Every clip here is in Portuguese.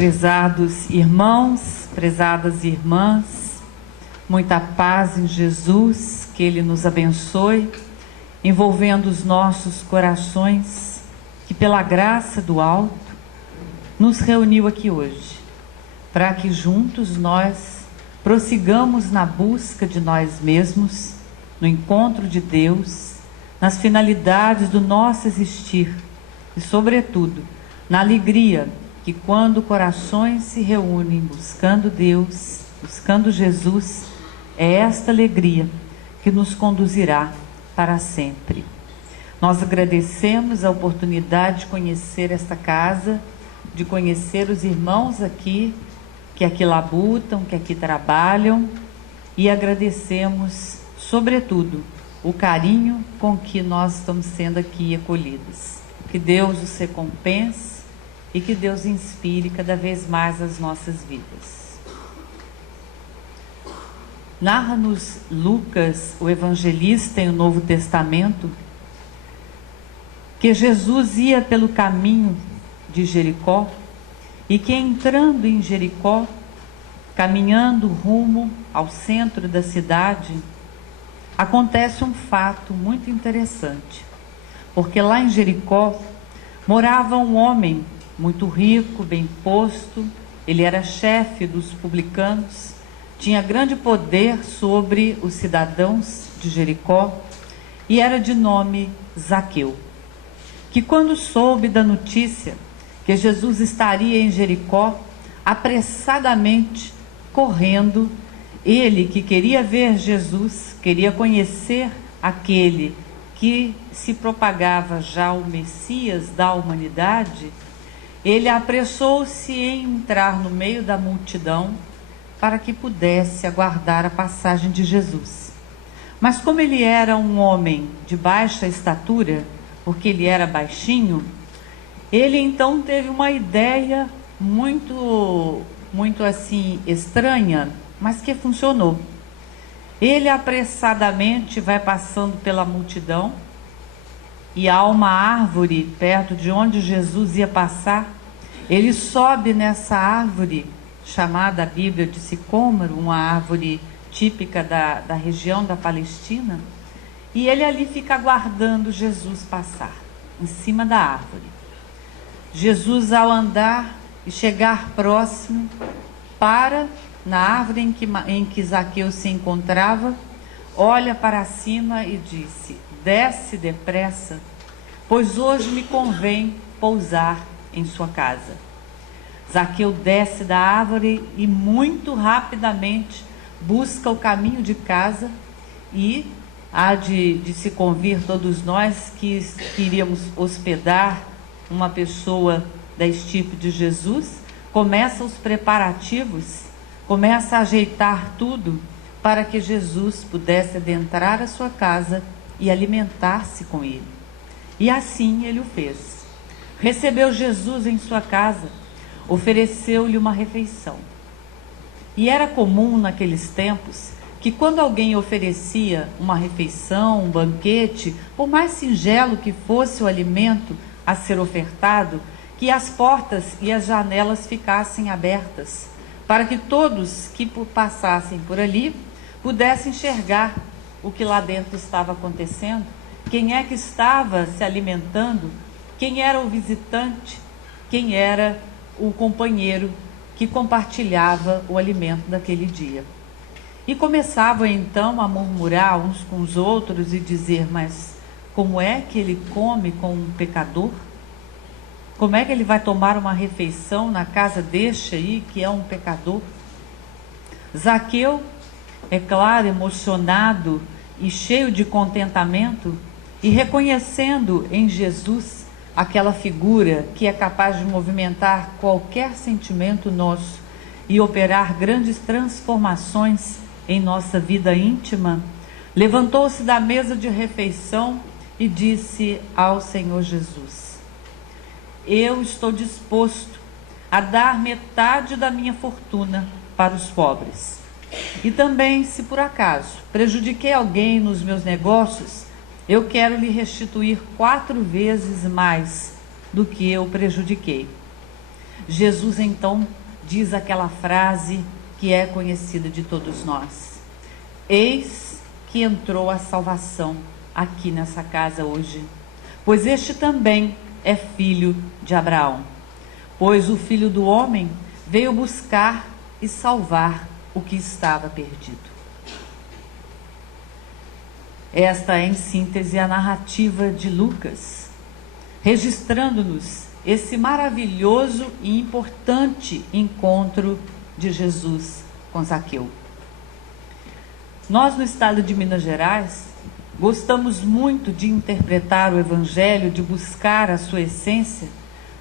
Prezados irmãos, prezadas irmãs, muita paz em Jesus, que Ele nos abençoe, envolvendo os nossos corações, que pela graça do alto nos reuniu aqui hoje, para que juntos nós prossigamos na busca de nós mesmos, no encontro de Deus, nas finalidades do nosso existir e, sobretudo, na alegria que quando corações se reúnem buscando Deus, buscando Jesus, é esta alegria que nos conduzirá para sempre. Nós agradecemos a oportunidade de conhecer esta casa, de conhecer os irmãos aqui, que aqui labutam, que aqui trabalham, e agradecemos, sobretudo, o carinho com que nós estamos sendo aqui acolhidos. Que Deus os recompense e que Deus inspire cada vez mais as nossas vidas. Narra-nos Lucas, o evangelista, em o Novo Testamento, que Jesus ia pelo caminho de Jericó e que, entrando em Jericó, caminhando rumo ao centro da cidade, acontece um fato muito interessante, porque lá em Jericó morava um homem muito rico, bem posto. Ele era chefe dos publicanos, tinha grande poder sobre os cidadãos de Jericó e era de nome Zaqueu, que quando soube da notícia que Jesus estaria em Jericó, apressadamente correndo, ele que queria ver Jesus, queria conhecer aquele que se propagava já o Messias da humanidade, ele apressou-se em entrar no meio da multidão para que pudesse aguardar a passagem de Jesus. Mas como ele era um homem de baixa estatura, porque ele era baixinho, ele então teve uma ideia muito assim estranha, mas que funcionou. Ele apressadamente vai passando pela multidão e há uma árvore perto de onde Jesus ia passar. Ele sobe nessa árvore, chamada a Bíblia de sicômoro, uma árvore típica da região da Palestina, e ele ali fica aguardando Jesus passar, em cima da árvore. Jesus, ao andar e chegar próximo, para na árvore em que Zaqueu se encontrava, olha para cima e disse: desce depressa, pois hoje me convém pousar em sua casa. Zaqueu desce da árvore e muito rapidamente busca o caminho de casa, e há de se convir todos nós que iríamos hospedar uma pessoa da estirpe de Jesus. Começa os preparativos, começa a ajeitar tudo para que Jesus pudesse adentrar a sua casa e alimentar-se com ele. E assim ele o fez. Recebeu Jesus em sua casa, ofereceu-lhe uma refeição. E era comum naqueles tempos que quando alguém oferecia uma refeição, um banquete, por mais singelo que fosse o alimento a ser ofertado, que as portas e as janelas ficassem abertas, para que todos que passassem por ali pudessem enxergar o que lá dentro estava acontecendo, quem é que estava se alimentando, quem era o visitante, quem era o companheiro que compartilhava o alimento daquele dia. E começavam então a murmurar uns com os outros e dizer: mas como é que ele come com um pecador? Como é que ele vai tomar uma refeição na casa deste aí, que é um pecador? Zaqueu, é claro, emocionado e cheio de contentamento, e reconhecendo em Jesus aquela figura que é capaz de movimentar qualquer sentimento nosso e operar grandes transformações em nossa vida íntima, levantou-se da mesa de refeição e disse ao Senhor Jesus: eu estou disposto a dar metade da minha fortuna para os pobres. E também, se por acaso prejudiquei alguém nos meus negócios, eu quero lhe restituir 4 vezes mais do que eu prejudiquei. Jesus então diz aquela frase que é conhecida de todos nós: eis que entrou a salvação aqui nessa casa hoje, pois este também é filho de Abraão. Pois o Filho do Homem veio buscar e salvar o que estava perdido. Esta é, em síntese, a narrativa de Lucas, registrando-nos esse maravilhoso e importante encontro de Jesus com Zaqueu. Nós, no estado de Minas Gerais, gostamos muito de interpretar o Evangelho, de buscar a sua essência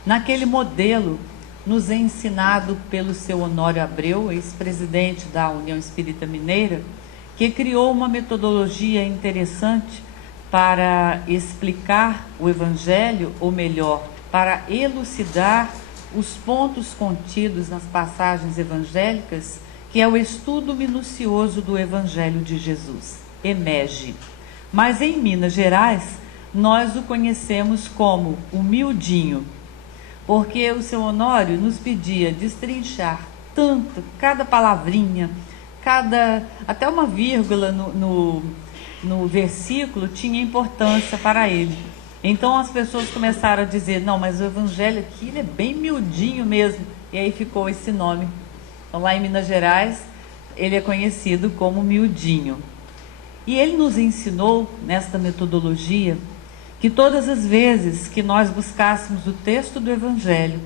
naquele modelo nos ensinado pelo seu Honório Abreu, ex-presidente da União Espírita Mineira, que criou uma metodologia interessante para explicar o Evangelho, ou melhor, para elucidar os pontos contidos nas passagens evangélicas, que é o estudo minucioso do Evangelho de Jesus, EMEGE. Mas em Minas Gerais, nós o conhecemos como o miudinho, porque o seu Honório nos pedia destrinchar tanto, cada palavrinha, até uma vírgula no versículo tinha importância para ele. Então as pessoas começaram a dizer, não, mas o Evangelho aqui ele é bem miudinho mesmo, e aí ficou esse nome. Então lá em Minas Gerais ele é conhecido como miudinho. E ele nos ensinou nesta metodologia que todas as vezes que nós buscássemos o texto do Evangelho,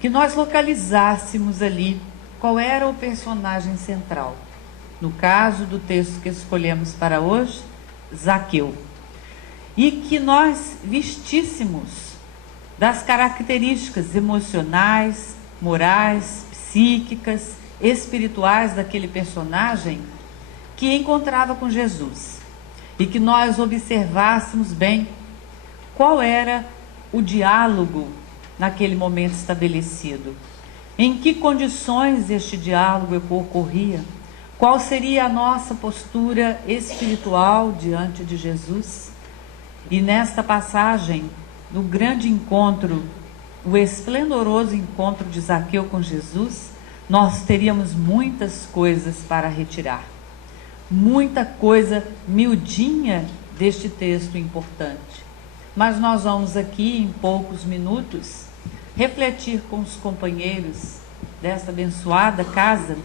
que nós localizássemos ali qual era o personagem central. No caso do texto que escolhemos para hoje, Zaqueu. E que nós vestíssemos das características emocionais, morais, psíquicas, espirituais daquele personagem que encontrava com Jesus. E que nós observássemos bem qual era o diálogo naquele momento estabelecido. Em que condições este diálogo ocorria? Qual seria a nossa postura espiritual diante de Jesus? E nesta passagem, no grande encontro, o esplendoroso encontro de Zaqueu com Jesus, nós teríamos muitas coisas para retirar. Muita coisa miudinha deste texto importante. Mas nós vamos aqui, em poucos minutos, refletir com os companheiros desta abençoada casa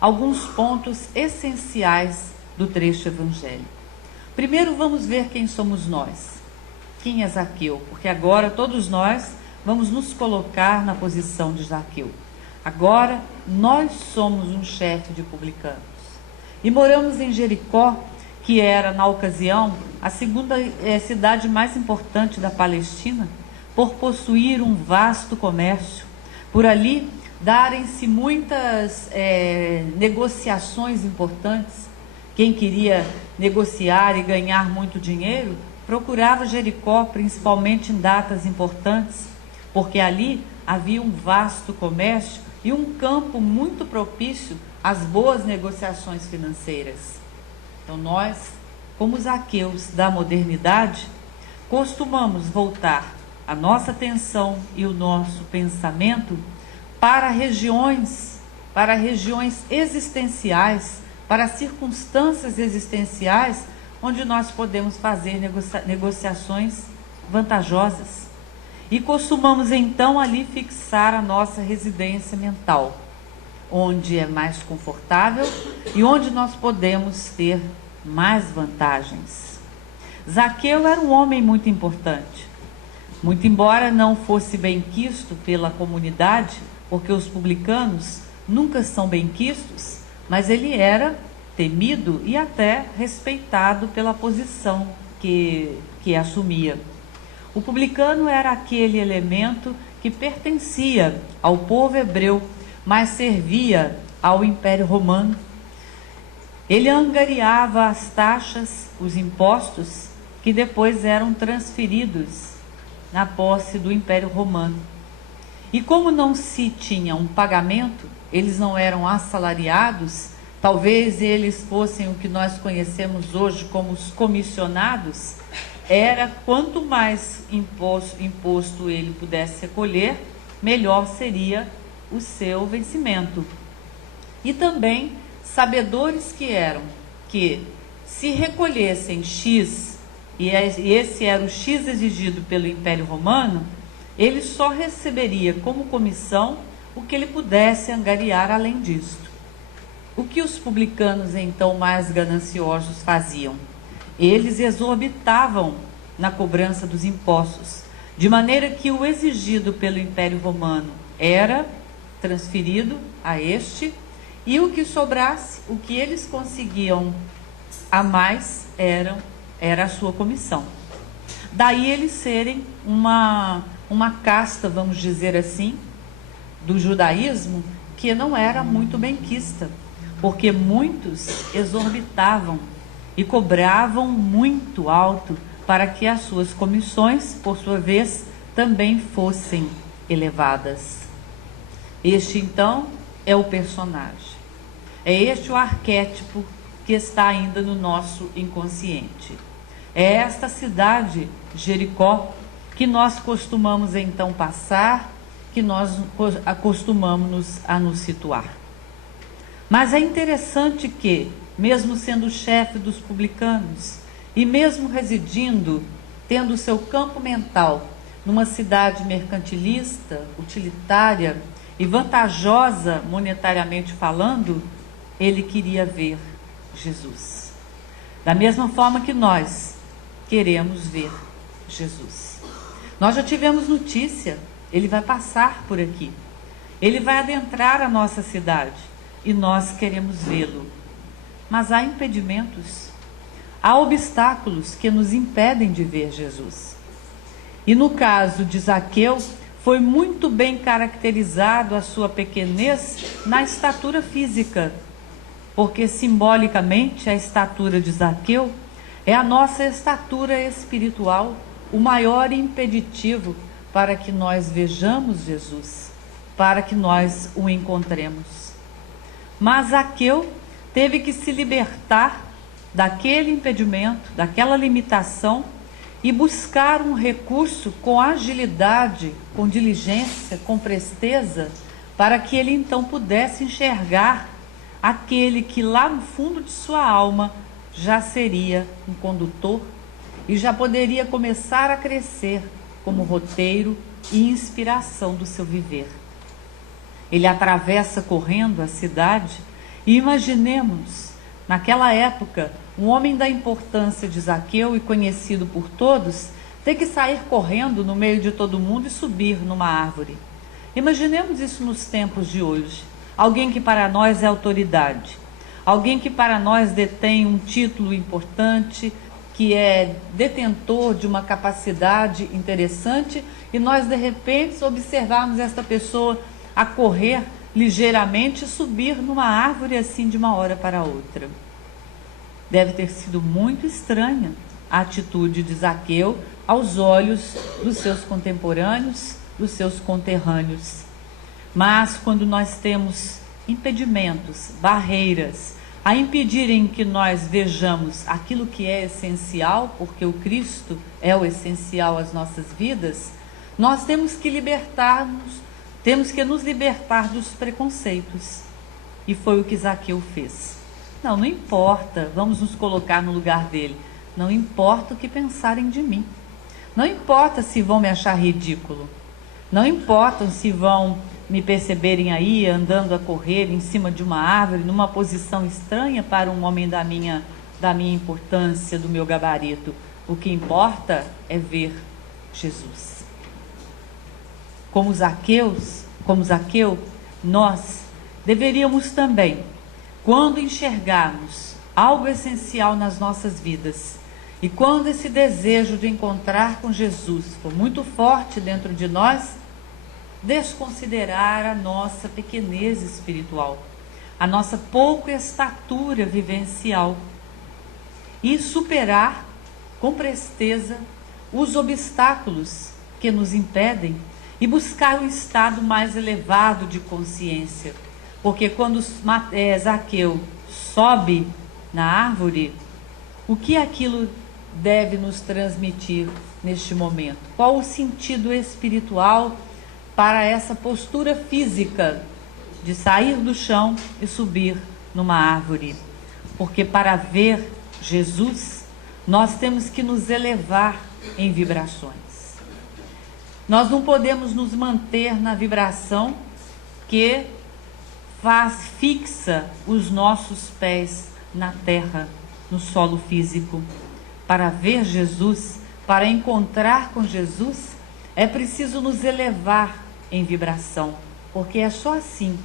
alguns pontos essenciais do trecho evangélico. Primeiro vamos ver quem somos nós. Quem é Zaqueu? Porque agora todos nós vamos nos colocar na posição de Zaqueu. Agora nós somos um chefe de publicanos. E moramos em Jericó, que era, na ocasião, a segunda cidade mais importante da Palestina, por possuir um vasto comércio. Por ali darem-se muitas negociações importantes. Quem queria negociar e ganhar muito dinheiro, procurava Jericó, principalmente em datas importantes, porque ali havia um vasto comércio e um campo muito propício às boas negociações financeiras. Então nós, como os Zaqueus da modernidade, costumamos voltar a nossa atenção e o nosso pensamento para regiões existenciais, para circunstâncias existenciais, onde nós podemos fazer negociações vantajosas. E costumamos então ali fixar a nossa residência mental, onde é mais confortável e onde nós podemos ter mais vantagens. Zaqueu era um homem muito importante. Muito embora não fosse benquisto pela comunidade, porque os publicanos nunca são benquistos, mas ele era temido e até respeitado pela posição que assumia. O publicano era aquele elemento que pertencia ao povo hebreu, mas servia ao Império Romano. Ele angariava as taxas, os impostos, que depois eram transferidos na posse do Império Romano. E como não se tinha um pagamento, eles não eram assalariados, talvez eles fossem o que nós conhecemos hoje como os comissionados, era quanto mais imposto ele pudesse recolher, melhor seria o seu vencimento. E também sabedores que eram, que se recolhessem X, e esse era o X exigido pelo Império Romano, ele só receberia como comissão o que ele pudesse angariar além disto. O que os publicanos, então, mais gananciosos faziam? Eles exorbitavam na cobrança dos impostos, de maneira que o exigido pelo Império Romano era transferido a este, e o que sobrasse, o que eles conseguiam a mais, era a sua comissão. Daí eles serem uma casta, vamos dizer assim, do judaísmo, que não era muito benquista, porque muitos exorbitavam e cobravam muito alto para que as suas comissões, por sua vez, também fossem elevadas. Este, então, é o personagem. É este o arquétipo que está ainda no nosso inconsciente. É esta cidade, Jericó, que nós costumamos então passar, que nós acostumamos a nos situar. Mas é interessante que, mesmo sendo chefe dos publicanos, e mesmo residindo, tendo seu campo mental numa cidade mercantilista, utilitária e vantajosa monetariamente falando, ele queria ver Jesus. Da mesma forma que nós queremos ver Jesus. Nós já tivemos notícia, ele vai passar por aqui. Ele vai adentrar a nossa cidade e nós queremos vê-lo. Mas há impedimentos, há obstáculos que nos impedem de ver Jesus. E no caso de Zaqueu, foi muito bem caracterizado a sua pequenez na estatura física, porque simbolicamente a estatura de Zaqueu é a nossa estatura espiritual, o maior impeditivo para que nós vejamos Jesus, para que nós o encontremos. Mas Zaqueu teve que se libertar daquele impedimento, daquela limitação, e buscar um recurso com agilidade, com diligência, com presteza, para que ele então pudesse enxergar aquele que lá no fundo de sua alma já seria um condutor e já poderia começar a crescer como roteiro e inspiração do seu viver. Ele atravessa correndo a cidade e imaginemos, naquela época, um homem da importância de Zaqueu e conhecido por todos, ter que sair correndo no meio de todo mundo e subir numa árvore. Imaginemos isso nos tempos de hoje. Alguém que para nós é autoridade, alguém que para nós detém um título importante, que é detentor de uma capacidade interessante, e nós de repente observarmos esta pessoa a correr ligeiramente e subir numa árvore assim de uma hora para outra. Deve ter sido muito estranha a atitude de Zaqueu aos olhos dos seus contemporâneos, dos seus conterrâneos. Mas quando nós temos impedimentos, barreiras, a impedirem que nós vejamos aquilo que é essencial, porque o Cristo é o essencial às nossas vidas, nós temos que nos libertar dos preconceitos. E foi o que Zaqueu fez. Não importa, vamos nos colocar no lugar dele. Não importa o que pensarem de mim. Não importa se vão me achar ridículo. Não importa se vão me perceberem aí andando a correr em cima de uma árvore, numa posição estranha para um homem da minha importância, do meu gabarito. O que importa é ver Jesus. Como Zaqueu, nós deveríamos também, quando enxergarmos algo essencial nas nossas vidas, e quando esse desejo de encontrar com Jesus for muito forte dentro de nós, desconsiderar a nossa pequenez espiritual, a nossa pouca estatura vivencial, e superar com presteza os obstáculos que nos impedem e buscar um estado mais elevado de consciência. Porque quando Zaqueu sobe na árvore, o que aquilo deve nos transmitir neste momento? Qual o sentido espiritual para essa postura física de sair do chão e subir numa árvore. Porque para ver Jesus, nós temos que nos elevar em vibrações. Nós não podemos nos manter na vibração que fixa os nossos pés na terra, no solo físico. Para ver Jesus, para encontrar com Jesus, é preciso nos elevar em vibração, porque é só assim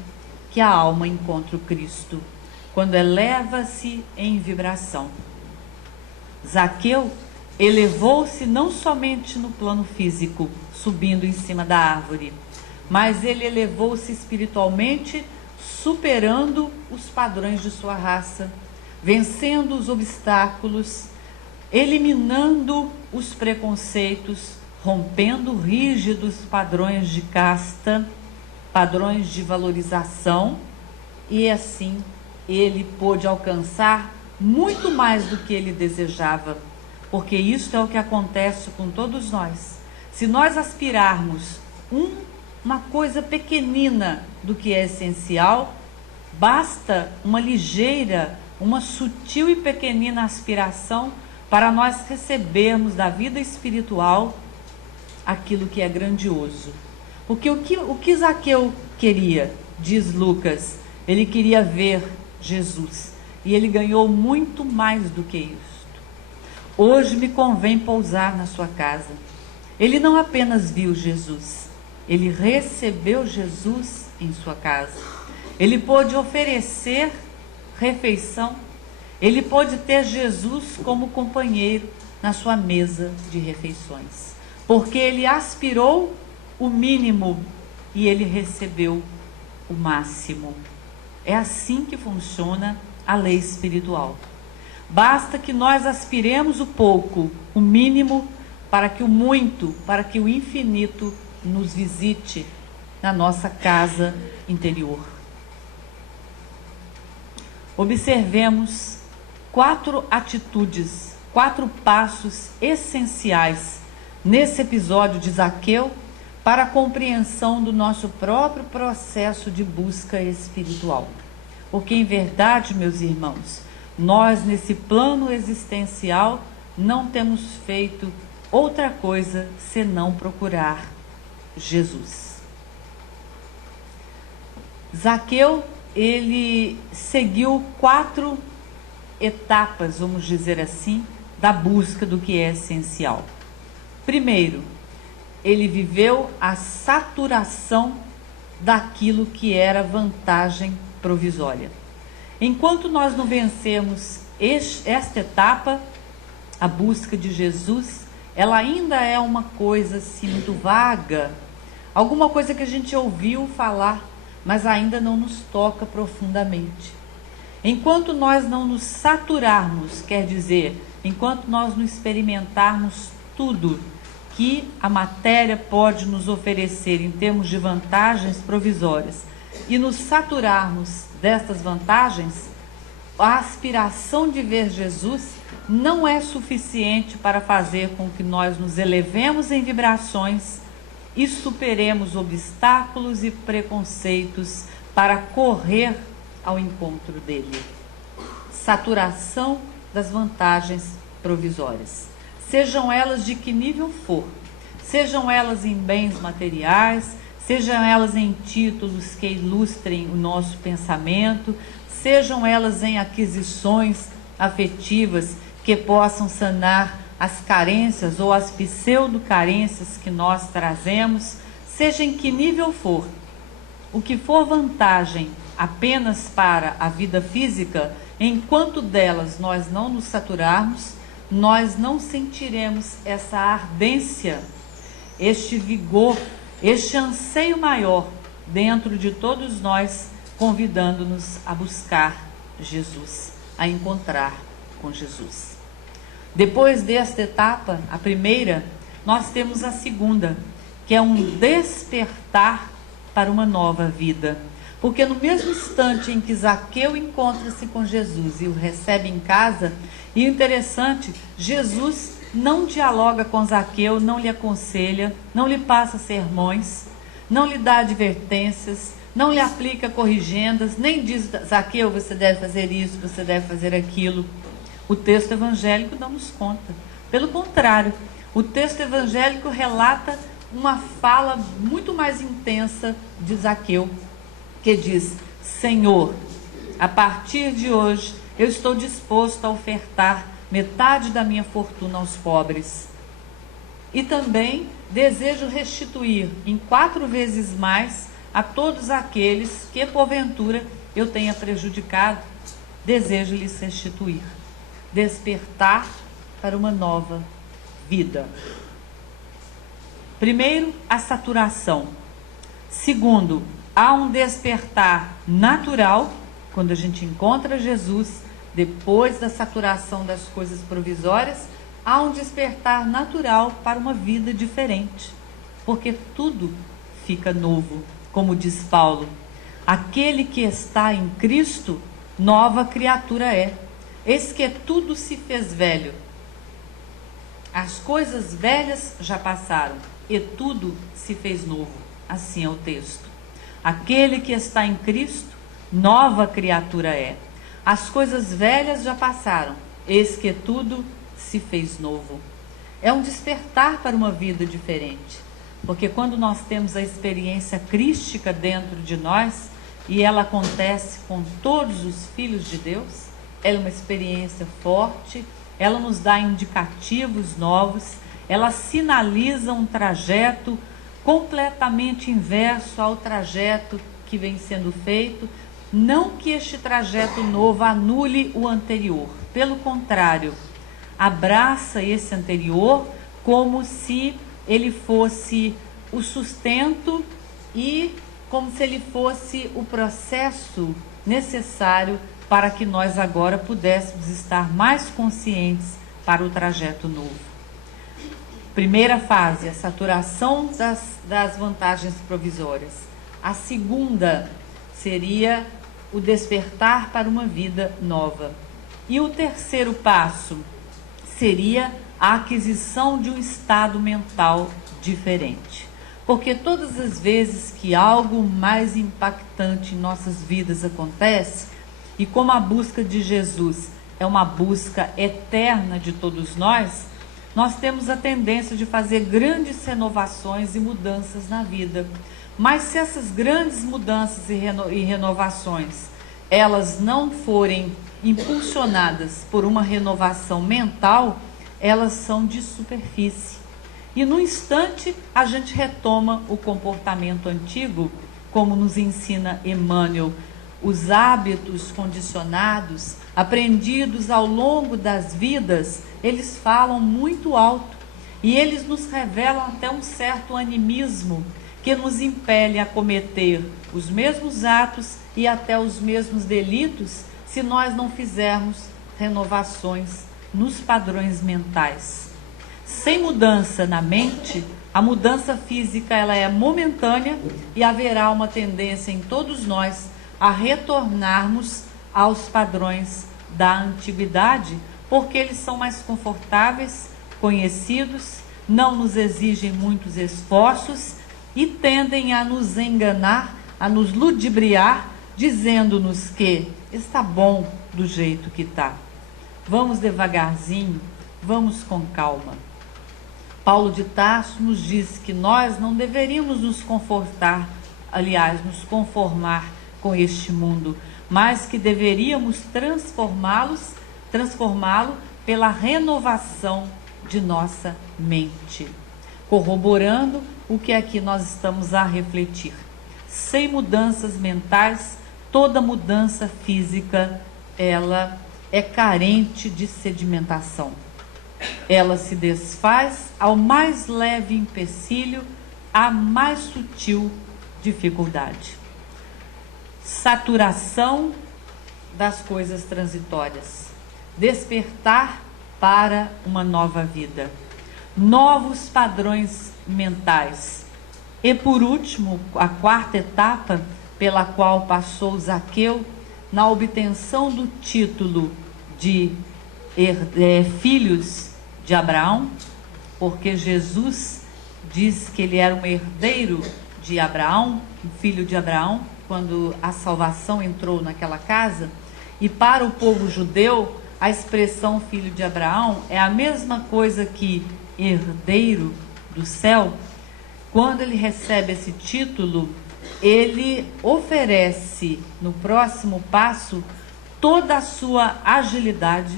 que a alma encontra o Cristo, quando eleva-se em vibração. Zaqueu elevou-se não somente no plano físico, subindo em cima da árvore, mas ele elevou-se espiritualmente, superando os padrões de sua raça, vencendo os obstáculos, eliminando os preconceitos, rompendo rígidos padrões de casta, padrões de valorização, e assim ele pôde alcançar muito mais do que ele desejava, porque isso é o que acontece com todos nós. Se nós aspirarmos uma coisa pequenina do que é essencial, basta uma ligeira, uma sutil e pequenina aspiração para nós recebermos da vida espiritual aquilo que é grandioso. Porque o que Zaqueu queria, diz Lucas, ele queria ver Jesus, e ele ganhou muito mais do que isto. Hoje me convém pousar na sua casa. Ele não apenas viu Jesus, ele recebeu Jesus em sua casa. Ele pôde oferecer refeição, ele pôde ter Jesus como companheiro na sua mesa de refeições, porque ele aspirou o mínimo e ele recebeu o máximo. É assim que funciona a lei espiritual. Basta que nós aspiremos o pouco, o mínimo, para que o muito, para que o infinito nos visite na nossa casa interior. Observemos 4 atitudes, 4 passos essenciais nesse episódio de Zaqueu para a compreensão do nosso próprio processo de busca espiritual. Porque, em verdade, meus irmãos, nós nesse plano existencial não temos feito outra coisa senão procurar Jesus. Zaqueu, ele seguiu 4 etapas, vamos dizer assim, da busca do que é essencial. Primeiro, ele viveu a saturação daquilo que era vantagem provisória. Enquanto nós não vencermos esta etapa, a busca de Jesus, ela ainda é uma coisa assim muito vaga, alguma coisa que a gente ouviu falar, mas ainda não nos toca profundamente. Enquanto nós não nos saturarmos, quer dizer, enquanto nós não experimentarmos tudo que a matéria pode nos oferecer em termos de vantagens provisórias e nos saturarmos destas vantagens, a aspiração de ver Jesus não é suficiente para fazer com que nós nos elevemos em vibrações e superemos obstáculos e preconceitos para correr ao encontro dele. Saturação das vantagens provisórias, sejam elas de que nível for, sejam elas em bens materiais, sejam elas em títulos que ilustrem o nosso pensamento, sejam elas em aquisições afetivas que possam sanar as carências ou as pseudo-carências que nós trazemos, seja em que nível for. O que for vantagem apenas para a vida física, enquanto delas nós não nos saturarmos, nós não sentiremos essa ardência, este vigor, este anseio maior dentro de todos nós, convidando-nos a buscar Jesus, a encontrar com Jesus. Depois desta etapa, a primeira, nós temos a segunda, que é um despertar para uma nova vida. Porque no mesmo instante em que Zaqueu encontra-se com Jesus e o recebe em casa, e o interessante, Jesus não dialoga com Zaqueu, não lhe aconselha, não lhe passa sermões. não lhe dá advertências, não lhe aplica corrigendas, nem diz: Zaqueu, você deve fazer isso, você deve fazer aquilo. O texto evangélico não nos conta. Pelo contrário, o texto evangélico relata uma fala muito mais intensa de Zaqueu, que diz: Senhor, a partir de hoje eu estou disposto a ofertar metade da minha fortuna aos pobres. E também desejo restituir em 4 vezes mais a todos aqueles que porventura eu tenha prejudicado. Desejo lhes restituir. Despertar para uma nova vida. Primeiro, a saturação. Segundo, há um despertar natural, quando a gente encontra Jesus, depois da saturação das coisas provisórias, há um despertar natural para uma vida diferente, porque tudo fica novo, como diz Paulo. Aquele que está em Cristo, nova criatura é. Eis que tudo se fez velho. As coisas velhas já passaram, e tudo se fez novo. Assim é o texto. Aquele que está em Cristo, nova criatura é. As coisas velhas já passaram, eis que tudo se fez novo. É um despertar para uma vida diferente, porque quando nós temos a experiência crística dentro de nós, e ela acontece com todos os filhos de Deus, ela é uma experiência forte, ela nos dá indicativos novos, ela sinaliza um trajeto completamente inverso ao trajeto que vem sendo feito. Não que este trajeto novo anule o anterior, pelo contrário, abraça esse anterior como se ele fosse o sustento e como se ele fosse o processo necessário para que nós agora pudéssemos estar mais conscientes para o trajeto novo. Primeira fase, a saturação das vantagens provisórias. A segunda seria o despertar para uma vida nova. E o terceiro passo seria a aquisição de um estado mental diferente. Porque todas as vezes que algo mais impactante em nossas vidas acontece, e como a busca de Jesus é uma busca eterna de todos nós temos a tendência de fazer grandes renovações e mudanças na vida. Mas se essas grandes mudanças e renovações, elas não forem impulsionadas por uma renovação mental, elas são de superfície. E no instante a gente retoma o comportamento antigo, como nos ensina Emmanuel. Os hábitos condicionados, aprendidos ao longo das vidas, eles falam muito alto e eles nos revelam até um certo animismo que nos impele a cometer os mesmos atos e até os mesmos delitos se nós não fizermos renovações nos padrões mentais. Sem mudança na mente, a mudança física ela é momentânea e haverá uma tendência em todos nós a retornarmos aos padrões da antiguidade, porque eles são mais confortáveis, conhecidos, não nos exigem muitos esforços e tendem a nos enganar, a nos ludibriar, dizendo-nos que está bom do jeito que está. Vamos devagarzinho, vamos com calma. Paulo de Tarso nos diz que nós não deveríamos nos confortar, aliás, nos conformar com este mundo, mas que deveríamos transformá-lo pela renovação de nossa mente, corroborando o que aqui nós estamos a refletir. Sem mudanças mentais, toda mudança física, ela é carente de sedimentação. Ela se desfaz ao mais leve empecilho, à mais sutil dificuldade. Saturação das coisas transitórias. Despertar para uma nova vida. Novos padrões mentais. E por último, a quarta etapa pela qual passou Zaqueu, na obtenção do título de filhos de Abraão, porque Jesus diz que ele era um herdeiro de Abraão, o filho de Abraão, quando a salvação entrou naquela casa. E para o povo judeu, a expressão filho de Abraão é a mesma coisa que herdeiro do céu. Quando ele recebe esse título, ele oferece no próximo passo toda a sua agilidade,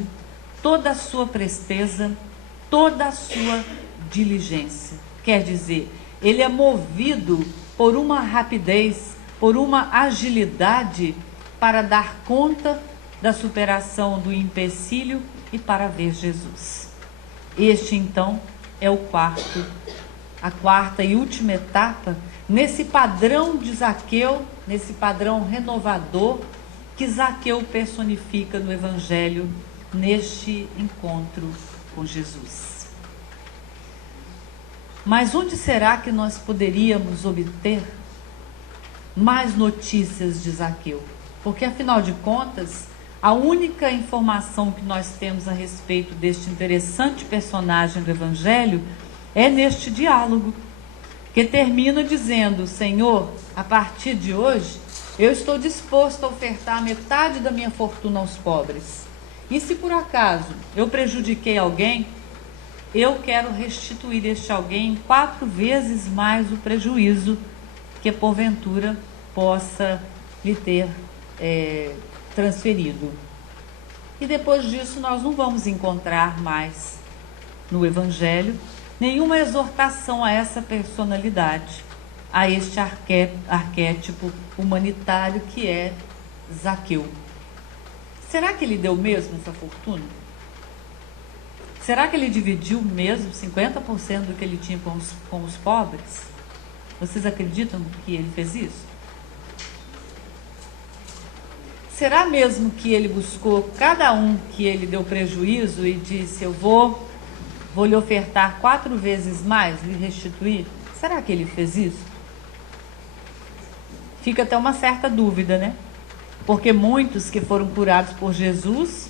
toda a sua presteza, toda a sua diligência. Quer dizer, ele é movido por uma rapidez, por uma agilidade para dar conta da superação do empecilho e para ver Jesus. Este então é a quarta e última etapa nesse padrão de Zaqueu, nesse padrão renovador que Zaqueu personifica no Evangelho neste encontro com Jesus. Mas onde será que nós poderíamos obter mais notícias de Zaqueu? Porque afinal de contas, a única informação que nós temos a respeito deste interessante personagem do Evangelho é neste diálogo, que termina dizendo: Senhor, a partir de hoje, eu estou disposto a ofertar metade da minha fortuna aos pobres. E se por acaso eu prejudiquei alguém, eu quero restituir este alguém 4 vezes mais o prejuízo que porventura possa lhe ter transferido. E depois disso nós não vamos encontrar mais no Evangelho nenhuma exortação a essa personalidade, a este arquétipo humanitário que é Zaqueu. Será que ele deu mesmo essa fortuna? Será que ele dividiu mesmo 50% do que ele tinha com os pobres? Vocês acreditam que ele fez isso? Será mesmo que ele buscou cada um que ele deu prejuízo e disse: eu vou lhe ofertar 4 vezes mais, lhe restituir? Será que ele fez isso? Fica até uma certa dúvida, né? Porque muitos que foram curados por Jesus,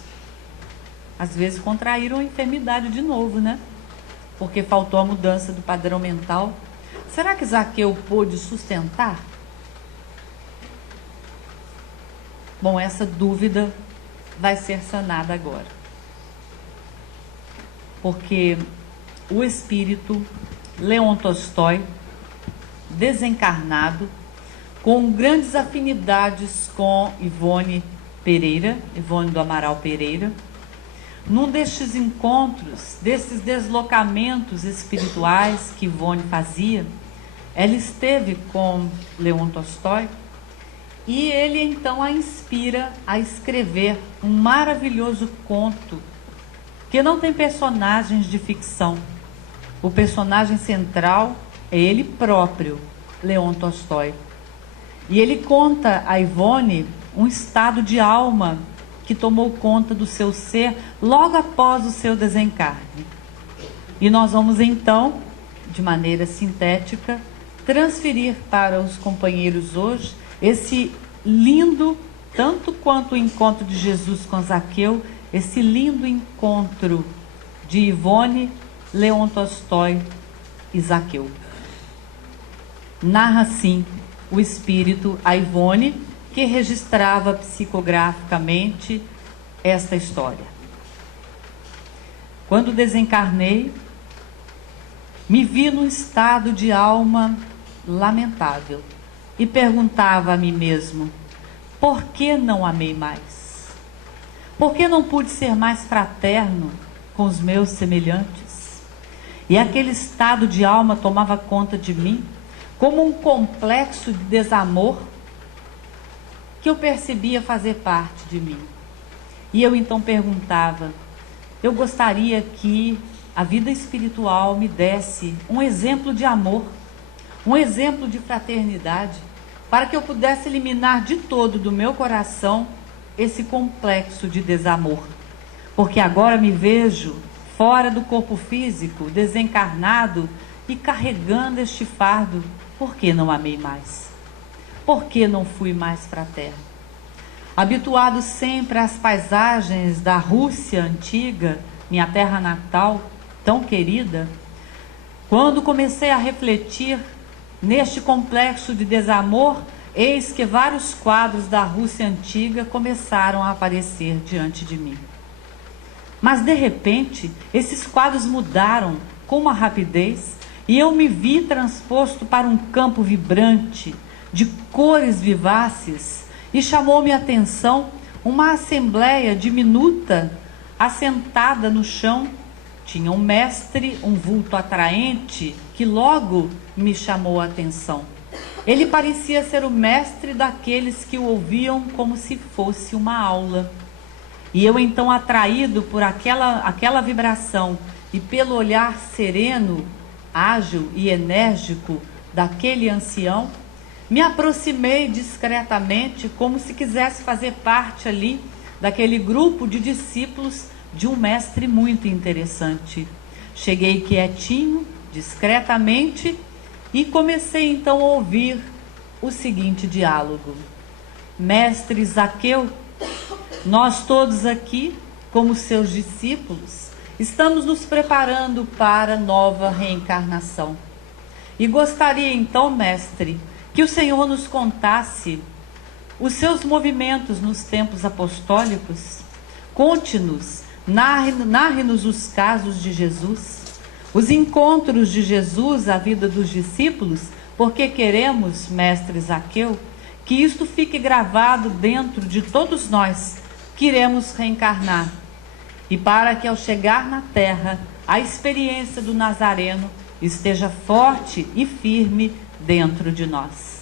às vezes contraíram a enfermidade de novo, né? Porque faltou a mudança do padrão mental. Será que Zaqueu pôde sustentar? Bom, essa dúvida vai ser sanada agora. Porque o espírito Leon Tolstói, desencarnado, com grandes afinidades com Ivone do Amaral Pereira, num destes encontros, desses deslocamentos espirituais que Ivone fazia, ela esteve com Leon Tolstói e ele então a inspira a escrever um maravilhoso conto que não tem personagens de ficção. O personagem central é ele próprio, Leon Tolstói. E ele conta a Ivone um estado de alma que tomou conta do seu ser logo após o seu desencarne. E nós vamos então, de maneira sintética, transferir para os companheiros hoje esse lindo, tanto quanto o encontro de Jesus com Zaqueu, esse lindo encontro de Ivone, Leon Tolstói e Zaqueu. Narra assim o espírito a Ivone, que registrava psicograficamente esta história. Quando desencarnei, me vi num estado de alma lamentável e perguntava a mim mesmo: por que não amei mais? Por que não pude ser mais fraterno com os meus semelhantes? E aquele estado de alma tomava conta de mim como um complexo de desamor que eu percebia fazer parte de mim. E eu então perguntava: eu gostaria que a vida espiritual me desse um exemplo de amor, um exemplo de fraternidade, para que eu pudesse eliminar de todo do meu coração esse complexo de desamor. Porque agora me vejo fora do corpo físico, desencarnado e carregando este fardo. Por que não amei mais? Por que não fui mais fraterno? Habituado sempre às paisagens da Rússia antiga, minha terra natal, tão querida, quando comecei a refletir Neste complexo de desamor, eis que vários quadros da Rússia antiga começaram a aparecer diante de mim. Mas de repente, esses quadros mudaram com uma rapidez e eu me vi transposto para um campo vibrante, de cores vivaces, e chamou-me a atenção uma assembleia diminuta, assentada no chão. Tinha um mestre, um vulto atraente, que logo me chamou a atenção. Ele parecia ser o mestre daqueles que o ouviam como se fosse uma aula. E eu então, atraído por aquela vibração e pelo olhar sereno, ágil e enérgico daquele ancião, me aproximei discretamente, como se quisesse fazer parte ali daquele grupo de discípulos de um mestre muito interessante. Cheguei quietinho, discretamente, e comecei então a ouvir o seguinte diálogo: Mestre Zaqueu, nós todos aqui, como seus discípulos, estamos nos preparando para nova reencarnação. E gostaria então, mestre, que o Senhor nos contasse os seus movimentos nos tempos apostólicos. Conte-nos, narre-nos os casos de Jesus, os encontros de Jesus à vida dos discípulos, porque queremos, mestre Zaqueu, que isto fique gravado dentro de todos nós que iremos reencarnar, e para que ao chegar na terra, a experiência do Nazareno esteja forte e firme dentro de nós.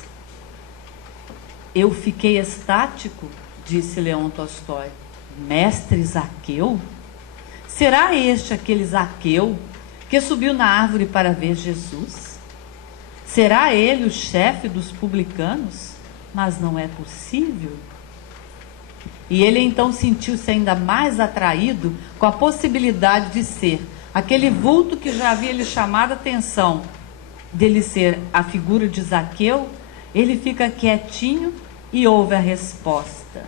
Eu fiquei estático, disse Leon Tolstói. Mestre Zaqueu? Será este aquele Zaqueu que subiu na árvore para ver Jesus? Será ele o chefe dos publicanos? Mas não é possível. E ele então sentiu-se ainda mais atraído com a possibilidade de ser aquele vulto que já havia lhe chamado a atenção, dele ser a figura de Zaqueu. Ele fica quietinho e ouve a resposta.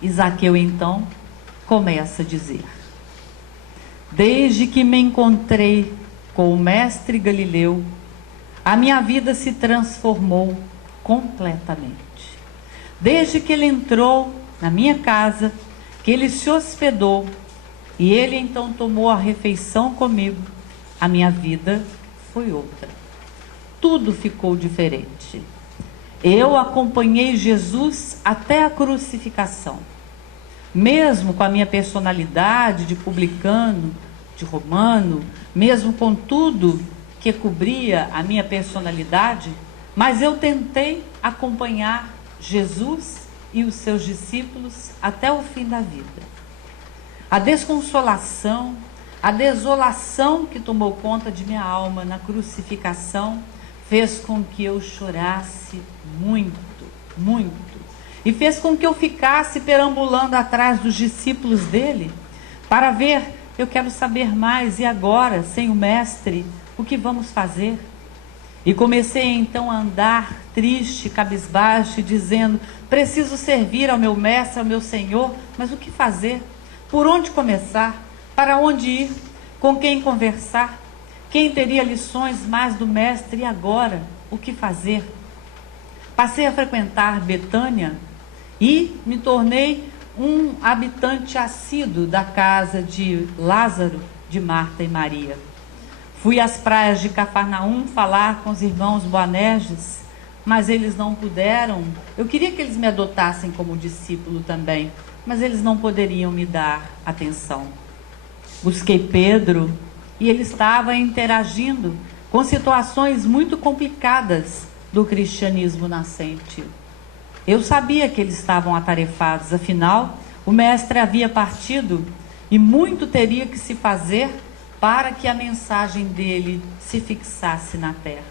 E Zaqueu então começa a dizer: desde que me encontrei com o mestre Galileu, a minha vida se transformou completamente. Desde que ele entrou na minha casa, que ele se hospedou, e ele então tomou a refeição comigo, a minha vida foi outra. Tudo ficou diferente. Eu acompanhei Jesus até a crucificação. Mesmo com a minha personalidade de publicano, de romano, mesmo com tudo que cobria a minha personalidade, mas eu tentei acompanhar Jesus e os seus discípulos até o fim da vida. A desconsolação, a desolação que tomou conta de minha alma na crucificação fez com que eu chorasse muito, muito. E fez com que eu ficasse perambulando atrás dos discípulos dele para ver, eu quero saber mais, e agora, sem o mestre, o que vamos fazer? E comecei então a andar triste, cabisbaixo, dizendo: preciso servir ao meu mestre, ao meu Senhor, mas o que fazer? Por onde começar? Para onde ir? Com quem conversar? Quem teria lições mais do mestre? E agora, o que fazer? Passei a frequentar Betânia e me tornei um habitante assíduo da casa de Lázaro, de Marta e Maria. Fui às praias de Cafarnaum falar com os irmãos Boanerges, mas eles não puderam. Eu queria que eles me adotassem como discípulo também, mas eles não poderiam me dar atenção. Busquei Pedro e ele estava interagindo com situações muito complicadas do cristianismo nascente. Eu sabia que eles estavam atarefados, afinal, o mestre havia partido e muito teria que se fazer para que a mensagem dele se fixasse na terra.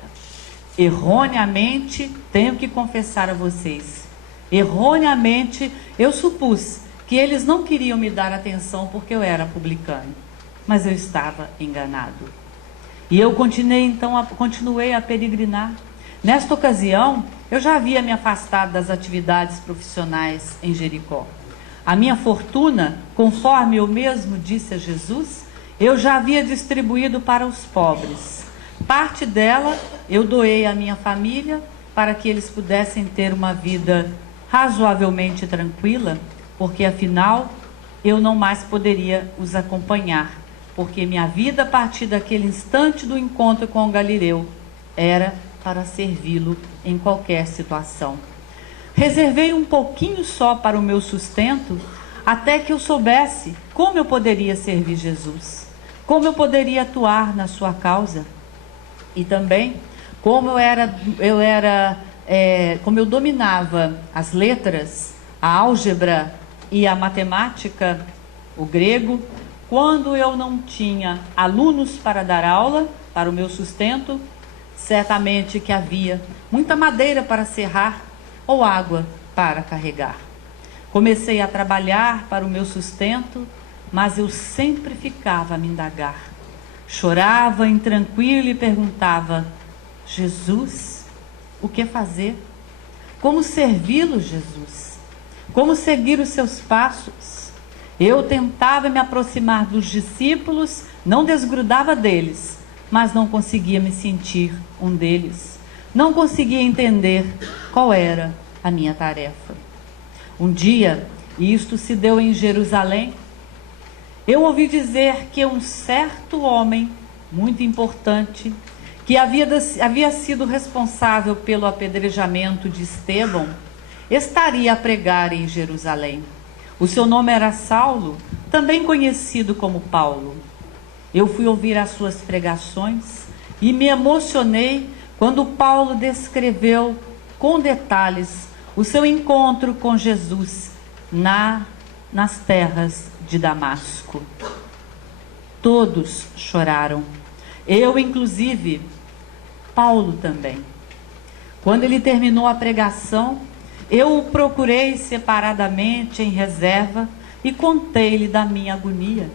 Erroneamente, tenho que confessar a vocês, erroneamente eu supus que eles não queriam me dar atenção porque eu era publicano, mas eu estava enganado. E eu continuei a peregrinar. Nesta ocasião, eu já havia me afastado das atividades profissionais em Jericó. A minha fortuna, conforme eu mesmo disse a Jesus, eu já havia distribuído para os pobres. Parte dela eu doei à minha família para que eles pudessem ter uma vida razoavelmente tranquila, porque afinal eu não mais poderia os acompanhar, porque minha vida a partir daquele instante do encontro com o Galileu era para servi-lo em qualquer situação. Reservei um pouquinho só para o meu sustento, até que eu soubesse como eu poderia servir Jesus, como eu poderia atuar na sua causa, e também como como eu dominava as letras, a álgebra e a matemática, o grego. Quando eu não tinha alunos para dar aula, para o meu sustento, certamente que havia muita madeira para serrar ou água para carregar. Comecei a trabalhar para o meu sustento, mas eu sempre ficava a me indagar. Chorava intranquilo e perguntava: Jesus, o que fazer? Como servi-lo, Jesus? Como seguir os seus passos? Eu tentava me aproximar dos discípulos, não desgrudava deles, mas não conseguia me sentir um deles. Não conseguia entender qual era a minha tarefa. Um dia, e isto se deu em Jerusalém, eu ouvi dizer que um certo homem, muito importante, que havia sido responsável pelo apedrejamento de Estevão, estaria a pregar em Jerusalém. O seu nome era Saulo, também conhecido como Paulo. Eu fui ouvir as suas pregações e me emocionei quando Paulo descreveu com detalhes o seu encontro com Jesus nas terras de Damasco. Todos choraram, eu inclusive, Paulo também. Quando ele terminou a pregação, eu o procurei separadamente em reserva e contei-lhe da minha agonia.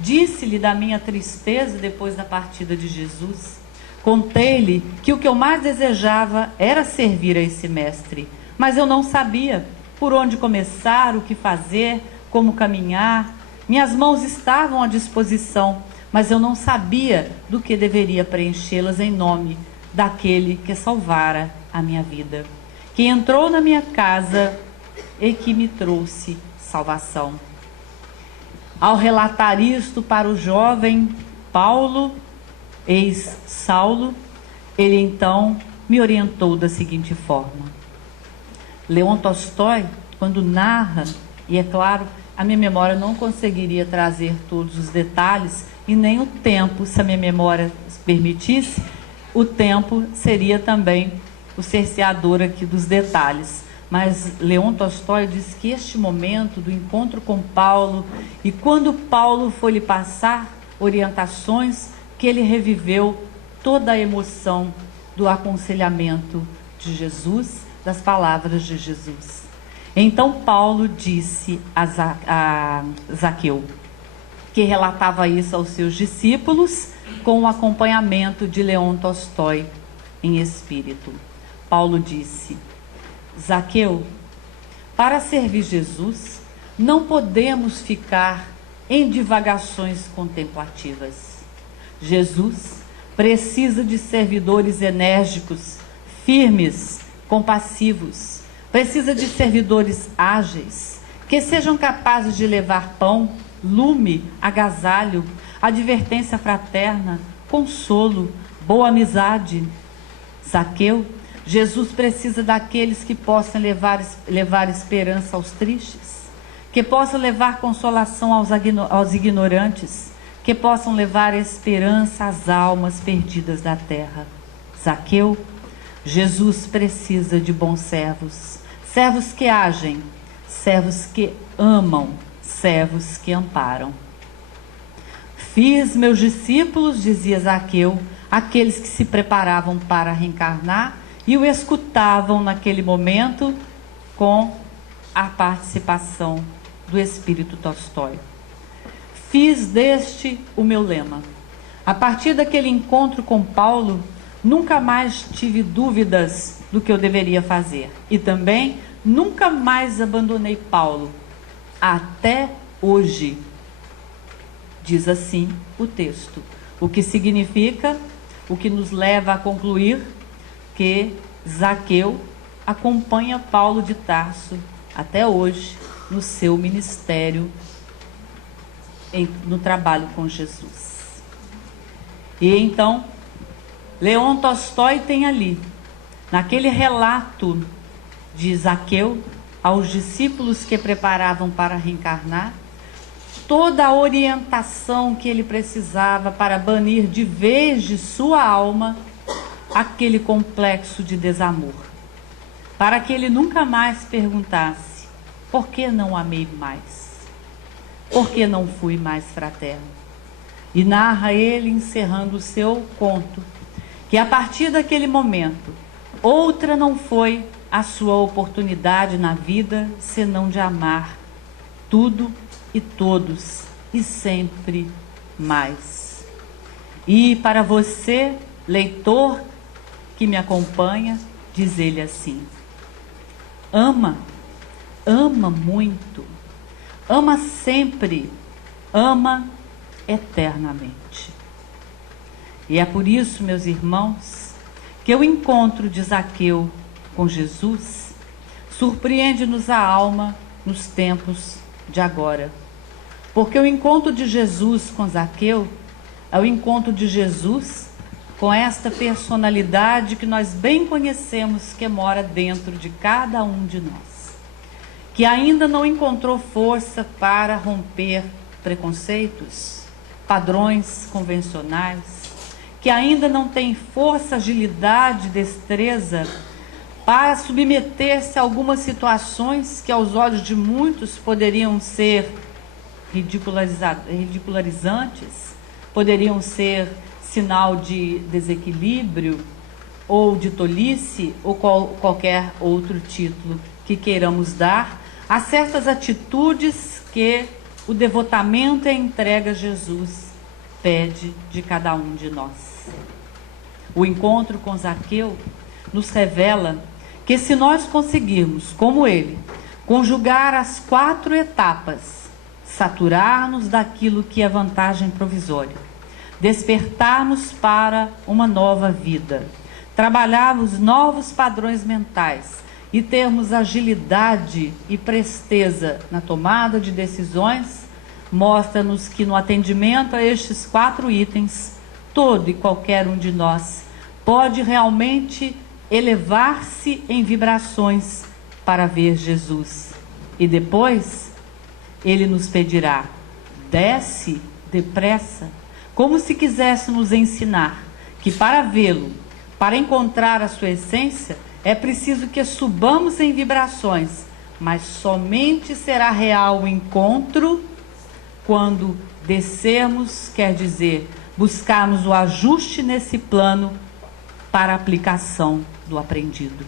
Disse-lhe da minha tristeza depois da partida de Jesus. Contei-lhe que o que eu mais desejava era servir a esse mestre, mas eu não sabia por onde começar, o que fazer, como caminhar. Minhas mãos estavam à disposição, mas eu não sabia do que deveria preenchê-las em nome daquele que salvara a minha vida, que entrou na minha casa e que me trouxe salvação. Ao relatar isto para o jovem Paulo, ex-Saulo, ele então me orientou da seguinte forma. Leon Tolstói, quando narra, e é claro, a minha memória não conseguiria trazer todos os detalhes, e nem o tempo, se a minha memória permitisse, o tempo seria também o cerceador aqui dos detalhes. Mas Leon Tolstói diz que este momento do encontro com Paulo, e quando Paulo foi lhe passar orientações, que ele reviveu toda a emoção do aconselhamento de Jesus, das palavras de Jesus. Então Paulo disse a Zaqueu, que relatava isso aos seus discípulos, com o acompanhamento de Leon Tolstói em espírito. Paulo disse: Zaqueu, para servir Jesus, não podemos ficar em divagações contemplativas. Jesus precisa de servidores enérgicos, firmes, compassivos. Precisa de servidores ágeis, que sejam capazes de levar pão, lume, agasalho, advertência fraterna, consolo, boa amizade. Zaqueu, Jesus precisa daqueles que possam levar esperança aos tristes, que possam levar consolação aos ignorantes, que possam levar esperança às almas perdidas da terra. Zaqueu, Jesus precisa de bons servos, servos que agem, servos que amam, servos que amparam. Fiz meus discípulos, dizia Zaqueu, aqueles que se preparavam para reencarnar e o escutavam naquele momento com a participação do Espírito Tolstói. Fiz deste o meu lema. A partir daquele encontro com Paulo, nunca mais tive dúvidas do que eu deveria fazer. E também nunca mais abandonei Paulo. Até hoje. Diz assim o texto. O que significa: o que nos leva a concluir que Zaqueu acompanha Paulo de Tarso até hoje no seu ministério, no trabalho com Jesus. E então, Leon Tolstói tem ali, naquele relato de Zaqueu aos discípulos que preparavam para reencarnar, toda a orientação que ele precisava para banir de vez de sua alma aquele complexo de desamor, para que ele nunca mais perguntasse: por que não amei mais? Por que não fui mais fraterno? E narra ele, encerrando o seu conto, que a partir daquele momento, outra não foi a sua oportunidade na vida, senão de amar tudo e todos, e sempre mais. E para você, leitor que me acompanha, diz ele assim: ama muito, ama sempre, ama eternamente. E é por isso, meus irmãos, que o encontro de Zaqueu com Jesus surpreende-nos a alma nos tempos de agora. Porque o encontro de Jesus com Zaqueu é o encontro de Jesus com esta personalidade que nós bem conhecemos, que mora dentro de cada um de nós, que ainda não encontrou força para romper preconceitos, padrões convencionais, que ainda não tem força, agilidade, destreza para submeter-se a algumas situações que aos olhos de muitos poderiam ser ridicularizantes, poderiam ser sinal de desequilíbrio ou de tolice ou qualquer outro título que queiramos dar a certas atitudes que o devotamento e a entrega a Jesus pede de cada um de nós. O encontro com Zaqueu nos revela que se nós conseguirmos, como ele, conjugar as 4 etapas, saturar-nos daquilo que é vantagem provisória, despertarmos para uma nova vida, trabalharmos novos padrões mentais e termos agilidade e presteza na tomada de decisões, mostra-nos que no atendimento a estes 4 itens, todo e qualquer um de nós pode realmente elevar-se em vibrações para ver Jesus. E depois ele nos pedirá: desce depressa, como se quisesse nos ensinar que para vê-lo, para encontrar a sua essência, é preciso que subamos em vibrações, mas somente será real o encontro quando descermos, quer dizer, buscarmos o ajuste nesse plano para a aplicação do aprendido.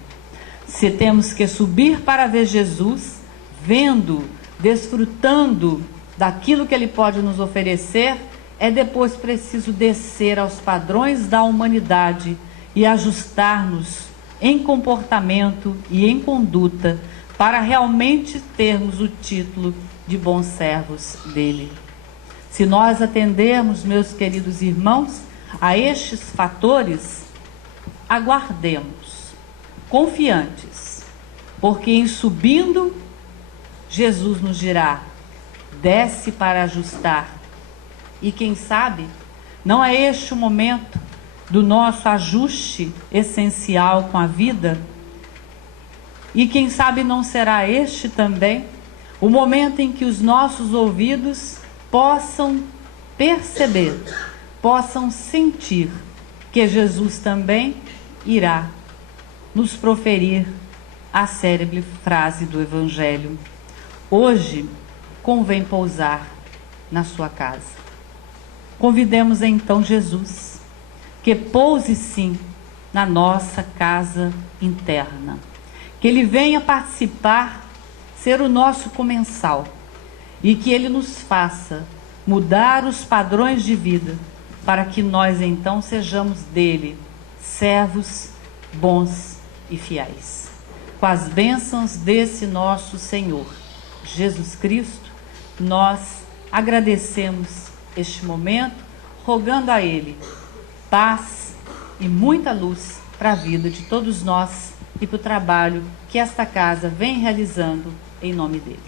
Se temos que subir para ver Jesus, vendo, desfrutando daquilo que ele pode nos oferecer, é depois preciso descer aos padrões da humanidade e ajustar-nos em comportamento e em conduta para realmente termos o título de bons servos dele. Se nós atendermos, meus queridos irmãos, a estes fatores, aguardemos, confiantes, porque em subindo, Jesus nos dirá: desce para ajustar. E quem sabe, não é este o momento do nosso ajuste essencial com a vida? E quem sabe não será este também o momento em que os nossos ouvidos possam perceber, possam sentir que Jesus também irá nos proferir a célebre frase do Evangelho: hoje convém pousar na sua casa. Convidemos então Jesus, que pouse sim na nossa casa interna, que ele venha participar, ser o nosso comensal, e que ele nos faça mudar os padrões de vida, para que nós então sejamos dele servos bons e fiéis. Com as bênçãos desse nosso Senhor Jesus Cristo, nós agradecemos este momento, rogando a ele paz, e muita luz para a vida de todos nós e para o trabalho que esta casa vem realizando em nome dele.